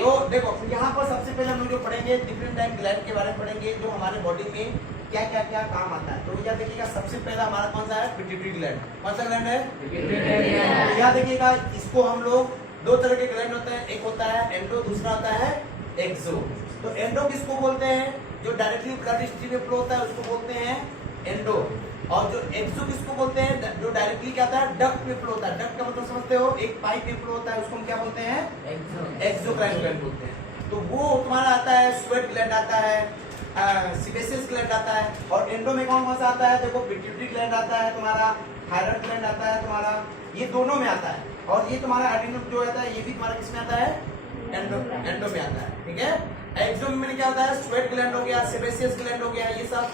तो देखो यहाँ पर सबसे पहले हम लोग जो पढ़ेंगे डिफरेंट टाइप ग्लैंड के बारे में पढ़ेंगे, जो हमारे बॉडी में क्या क्या क्या काम आता है। तो यह देखिएगा सबसे पहला हमारा कौन सा है, पिट्यूटरी ग्लैंड। कौन सा ग्लैंड है, पिट्यूटरी। यह देखिएगा इसको हम लोग दो तरह के ग्लैंड होते हैं, एक होता है एंडो, दूसरा होता है एक्सो। तो एंडो किसको बोलते हैं, जो डायरेक्टली ब्लड स्ट्रीम में फ्लो होता है उसको बोलते हैं एंडो। और जो एक्सो किसको बोलते हैं, जो डायरेक्टली क्या होता है डक्ट में फ्लो होता है। डक्ट का मतलब समझते हो, एक पाइप में फ्लो होता है, उसको हम क्या बोलते हैं, एक्सोक्राइन ग्लैंड बोलते हैं। तो वो तुम्हारा आता है स्वेट ग्लैंड आता है, सेबेसियस ग्लैंड आता है। और एंडो में कौन कौन सा आता है, देखो पिट्यूटरी ग्लैंड आता है तुम्हारा, थायराइड ग्लैंड आता है तुम्हारा, ये दोनों में आता है। और ये तुम्हारा एड्रेनल जो आता है ये भी तुम्हारा किस में आता है, एंडो में आता है। ठीक है, एक्सो में क्या होता है, स्वेट ग्लैंड हो गया, सेबेसियस ग्लैंड हो गया, ये सब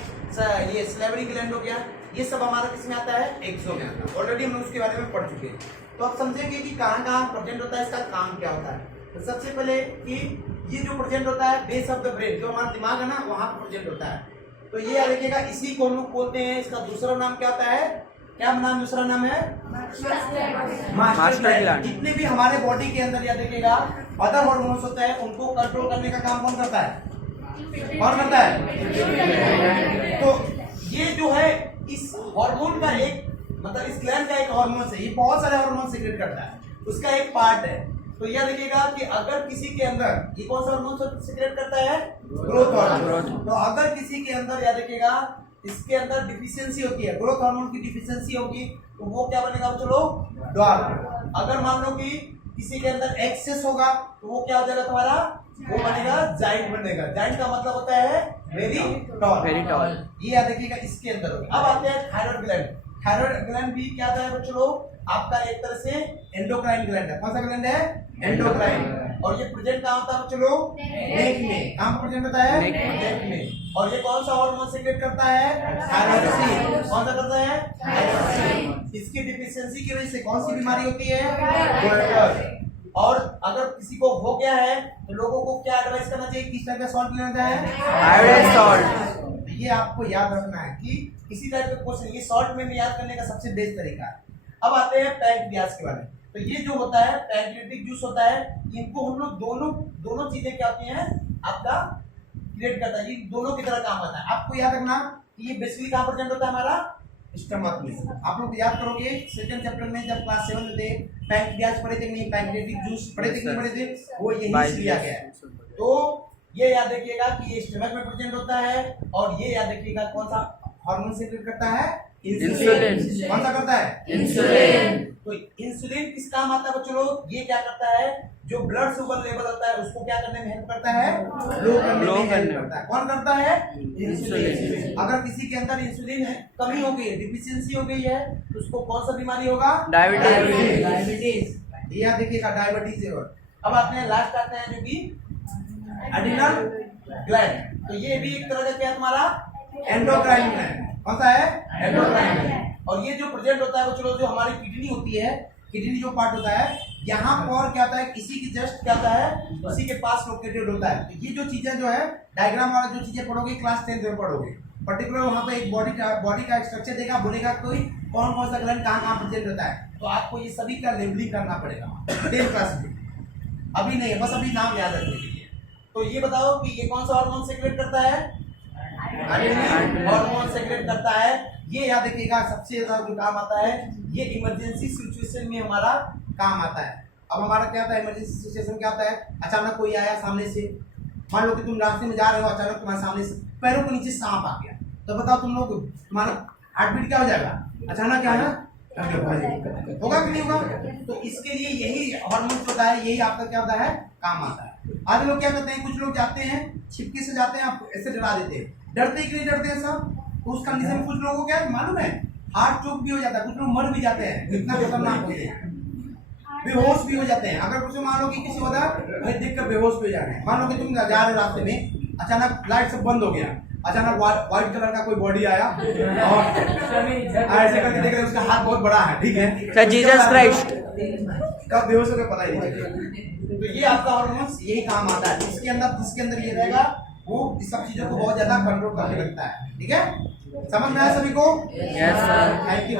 ये स्लेवरी ग्लैंड हो गया, ये सब हमारा किस में आता है, एक्सो में आता है। ऑलरेडी हम उसके बारे में पढ़ चुके हैं। तो आप समझेंगे कि कहाँ कहाँ प्रेजेंट होता है, इसका काम क्या होता है। तो सबसे पहले कि ये जो प्रेजेंट होता है बेस ऑफ द ब्रेन, जो हमारा दिमाग है ना वहां पर प्रेजेंट होता है। तो ये देखिएगा इसी को हम लोग बोलते हैं, इसका दूसरा नाम क्या होता है, क्या नाम, दूसरा नाम है मास्टर ग्लैंड। जितने भी हमारे बॉडी के अंदर या देखिएगा अदर हार्मोन्स होता है उनको कंट्रोल करने का काम कौन करता है, कौन करता है। तो ये जो है इस हार्मोन का एक मतलब इस ग्लैंड का एक हार्मोन है, ये बहुत सारे हार्मोन सीक्रेट करता है, उसका एक पार्ट है। तो यह देखिएगा कि अगर किसी के अंदर ये कौन सा हार्मोन सीक्रेट करता है, ग्रोथ हार्मोन। तो अगर किसी के अंदर या देखिएगा इसके अंदर डिफिशियंसी होती है, ग्रोथ हार्मोन की डिफिशियंसी होगी तो वो क्या बनेगा, चलो ड्वार्फ। अगर मान लो कि किसी के अंदर एक्सेस होगा तो वो क्या हो जाएगा तुम्हारा, वो बनेगा जाइंट बनेगा। जाइंट का मतलब होता है वेरी टॉल। ये याद रखिएगा इसके अंदर होगा। अब आते हैं थायराइड ग्लैंड। थायराइड ग्लैंड भी क्या होता है बच्चों लोग, आपका एक तरह से एंडोक्राइन ग्लैंड है। कौन सा ग्लैंड है, एंडोक्राइन। और ये प्रेजेंट कहाँ होता है बच्चों लोग, नेक में। कहाँ प्रेजेंट होता है, नेक में। और ये कौन सा हार्मोन सीक्रेट करता है, थायराइड। कौन सा करता है, थायराइड। इसकी डिफिशियंसी की वजह से कौन सी बीमारी होती है, गोइटर। और अगर किसी को हो गया है तो लोगों को क्या एडवाइस करना चाहिए, किस टाइप का सॉल्ट लेना है, आयोडाइज्ड सॉल्ट। ये आपको याद रखना है कि किसी टाइप का क्वेश्चन ये सॉल्ट में याद करने का सबसे बेस्ट तरीका है। अब आते हैं पैंक्रियास के बारे में। तो ये जो होता है पैंक्रियाटिक जूस होता है, इनको हम लोग दोनों चीजें क्या होती हैं आपका क्रिएट करता है, ये दोनों की तरह काम आता है। आपको याद रखना कि ये बेसिकली कहाँ प्रेजेंट होता है, हमारा स्टमक में। आप लोग याद करोगे सेकंड चैप्टर में जब क्लास 7 में थे पैंक्रियास पढ़े थे, नहीं पैंक्रियाटिक जूस पढ़े थे, नहीं पढ़े थे, वो यही से लिया गया है। तो ये याद रखिएगा कि ये स्टमक में प्रेजेंट होता है। और ये याद रखिएगा कौन सा हार्मोन सीक्रेट करता है, इंसुलिन। कौन सा करता है, इंसुलिन। तो इंसुलिन किस काम आता है बच्चों लोग, ये क्या करता है, जो ब्लड शुगर लेवल होता है उसको क्या करने में हेल्प करता है, लो करने में हेल्प करता है। कौन करता है, इंसुलिन। अगर किसी के अंदर इंसुलिन कमी हो गई है, डिफिशियंसी हो गई है, तो उसको कौन सा बीमारी होगा, डायबिटीज। ये याद देखिएगा डायबिटीज। अब आते हैं लास्ट आते हैं जो कि एड्रिनल ग्लैंड। तो ये भी एक तरह का क्या तुम्हारा एंडोक्राइन ग्लैंड। कौन सा है, एंडोक्राइन ग्लैंड। और ये जो प्रेजेंट होता है बच्चों, जो हमारी किडनी होती है, किडनी जो पार्ट होता है यहाँ पर क्या होता है, किसी की जस्ट क्या होता है, उसी के पास लोकेटेड होता है। तो ये जो चीजें जो है डायग्राम वाला जो चीजें पढ़ोगे क्लास 10 में पढ़ोगे, पर्टिकुलर वहाँ पे एक बॉडी का स्ट्रक्चर देगा, बोलेगा कोई कौन कौन सा ग्लैंड कहाँ प्रेजेंट होता है। तो आपको ये सभी का लेबलिंग करना पड़ेगा 10 क्लास में, अभी नहीं है, बस अभी नाम याद रखने के लिए। तो ये बताओ कि ये कौन सा हार्मोन सीक्रेट करता है, हार्मोन सीक्रेट करता है। ये याद रखिएगा सबसे ज्यादा जो काम आता है, ये इमरजेंसी सिचुएशन में हमारा काम आता है। अब हमारा क्या होता है इमरजेंसी सिचुएशन, क्या होता है, अचानक कोई आया सामने से, मान लो कि तुम रास्ते में जा रहे हो, अचानक तुम्हारे सामने से पैरों के नीचे सांप आ गया, तो बताओ तुम लोग तुम्हारा हार्ट बीट क्या हो जाएगा, अचानक क्या है ना, होगा कि नहीं होगा। तो इसके लिए यही हार्मोन होता है, यही आपका क्या होता है, काम आता है। आधे लोग क्या करते हैं, कुछ लोग जाते हैं छिपके से जाते हैं, आप ऐसे डरा देते हैं, डरते कि नहीं डरते हैं सब। तो उस कंडीशन में कुछ लोगों को क्या मालूम है, हार्ट चोक भी हो जाता है, कुछ लोग मर भी जाते हैं, इतना खतरनाक होते हैं, बेहोश भी हो जाते हैं। अगर कुछ मान लो कि किसी होता है देख कर बेहोश भी हो जा रहे हैं, मान लो कि तुम जा रहे हो रास्ते में, अचानक लाइट सब बंद हो गया, अचानक व्हाइट कलर का कोई बॉडी आया और ऐसे करके देख रहे उसका हाथ बहुत बड़ा है, ठीक है, जीसस क्राइस्ट, कब बेहोश हो गया पता ही नहीं। तो ये आपका हार्मोन्स यही काम आता है, जिसके अंदर ये रहेगा वो इस सब चीजों को बहुत ज्यादा कंट्रोल करके रखता है। ठीक है, समझ में आया सभी को? Yes sir, thank you.